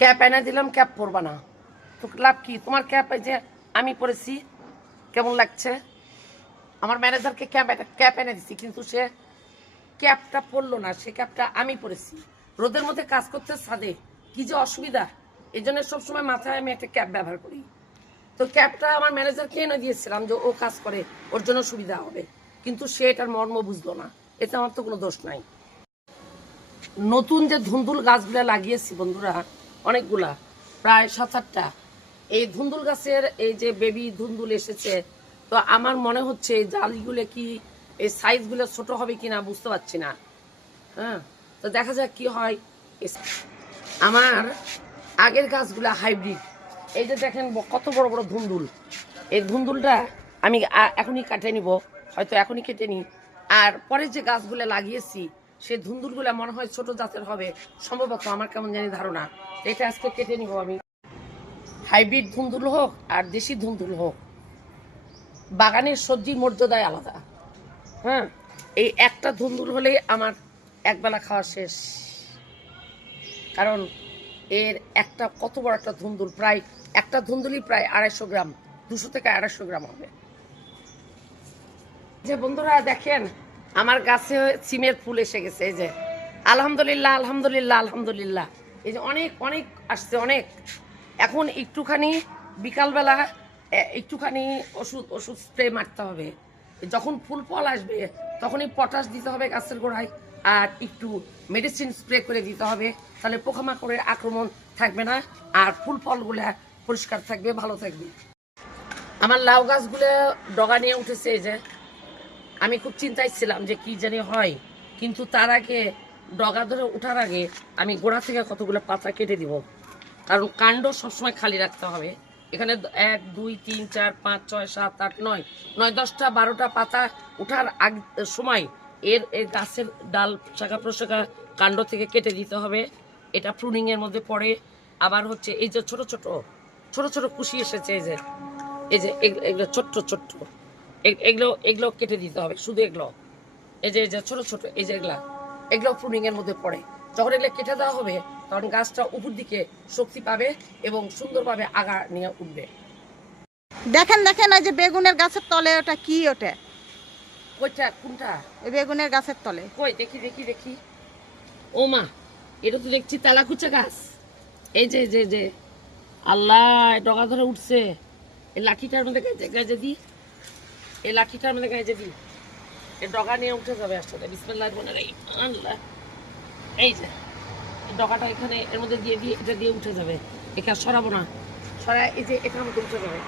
Cap এনে দিলাম, cap পরবা না। তো লাভ কি? তোমার ক্যাপ যে আমি পরেছি, কেমন লাগছে? আমার ম্যানেজারকে ক্যাপ ক্যাপ এনে দিছি, কিন্তু সে ক্যাপটা পরলো না, সে ক্যাপটা আমি পরেছি। রোদের মধ্যে কাজ করতে সাদে কি যে অসুবিধা। এই জন্য সবসময় মাথায় আমি একটা ক্যাপ ব্যবহার করি। তো ক্যাবটা আমার ম্যানেজারকে এনে দিয়েছিলাম যে ও কাজ করে, ওর জন্য সুবিধা হবে। কিন্তু সে এটার মর্ম বুঝলো না। এতে আমার তো কোনো দোষ নাই। নতুন যে ধুন্দুল গাছগুলো লাগিয়েছি বন্ধুরা অনেকগুলা, প্রায় সাত আটটা এই ধুন্দুল গাছের এই যে বেবি ধুন্দুল এসেছে, তো আমার মনে হচ্ছে এই জালিগুলো কি, এই সাইজগুলো ছোট হবে কিনা বুঝতে পারছি না। হ্যাঁ তো দেখা যাক কি হয়। আমার আগের গাছগুলো হাইব্রিড। এই যে দেখেন কত বড় বড় ধুন্দুল। এই ধুন্দুলটা আমি এখনই কাটে নিব, হয়তো এখনই কেটে নিই। আর পরে যে গাছগুলো লাগিয়েছি সেই ধুন্দুলগুলো মনে হয় ছোট জাতের হবে। সম্ভবত আমার কেমন জানি ধারণা। এটা আজকে কেটে নিব আমি। হাইব্রিড ধুন্দুল হোক আর দেশি ধুন্দুল হোক, বাগানের সবজির মর্যাদায় আলাদা। হ্যাঁ এই একটা ধুন্দুল হলেই আমার একবেলা খাওয়া শেষ। কারণ এর একটা কত বড় একটা ধুন্দুল, প্রায় একটা ধুন্দুলই প্রায় আড়াইশো গ্রাম, দুশো থেকে আড়াইশো গ্রাম হবে। যে বন্ধুরা দেখেন আমার গাছে সিমের ফুল এসে গেছে, এই যে। আলহামদুলিল্লাহ আলহামদুলিল্লাহ আলহামদুলিল্লাহ। এই যে অনেক অনেক আসছে, অনেক। এখন একটুখানি বিকালবেলা একটুখানি ওষুধ ওষুধ স্প্রে মারতে হবে। যখন ফুল ফল আসবে, তখনই পটাশ দিতে হবে গাছের গোড়ায়, আর একটু মেডিসিন স্প্রে করে দিতে হবে। তাহলে পোকামাকড়ের আক্রমণ থাকবে না, আর ফুল ফলগুলো পরিষ্কার থাকবে, ভালো থাকবে। আমার লাউ গাছগুলো ডগা নিয়ে উঠেছে, এই যে। আমি খুব চিন্তায় ছিলাম যে কি জানি হয়। কিন্তু তার আগে, ডগা ধরে ওঠার আগে আমি গোড়া থেকে কতগুলো পাতা কেটে দিব। কারণ কাণ্ড সবসময় খালি রাখতে হবে। এখানে এক, দুই, তিন, চার, পাঁচ, ছয়, সাত, আট, নয় নয়, দশটা, বারোটা পাতা ওঠার আগ, সময় এর এর গাছের ডাল শাখা প্রশাখা কাণ্ড থেকে কেটে দিতে হবে। এটা প্রুনিং এর মধ্যে পড়ে। আবার হচ্ছে এই যে ছোট ছোট ছোট ছোট কুশি এসেছে এই যে এই যে এগুলো ছোট্ট ছোট্ট। এগুলো এগুলো কেটে দিতে হবে শুধু এগুলো। এই যে এই যে ছোট ছোট এই যে এগুলা এগুলো প্রুনিং এর মধ্যে পড়ে। যখন এগুলো কেটে দেওয়া হবে তখন গাছটা উপর দিকে শক্তি পাবে এবং সুন্দরভাবে আগা নিয়ে উঠবে। দেখেন দেখেন ওই যে বেগুনের গাছের তলে ওটা কি ওটা? কইটা কোনটা? এই বেগুনের গাছের তলে। কই দেখি দেখি দেখি। ও মা এটা তো দেখছি তেলাকুচা গাছ। এই যে যে যে। আল্লাহ ডগা ধরে উঠছে। এই লাঠিটার মধ্যে গাছে গাছে দি এই লাঠিটার মধ্যে গায়ে যাবি এই ডগা নিয়ে উঠে যাবে আসলে বিসমিল্লাহ মনে রাখি আল্লাহ। এই যে ডগাটা এখানে, এর মধ্যে দিয়ে দিয়ে, এটা দিয়ে উঠে যাবে। এটা সরাবো না। সরা এই যে, এটার মধ্যে উঠে যাবে।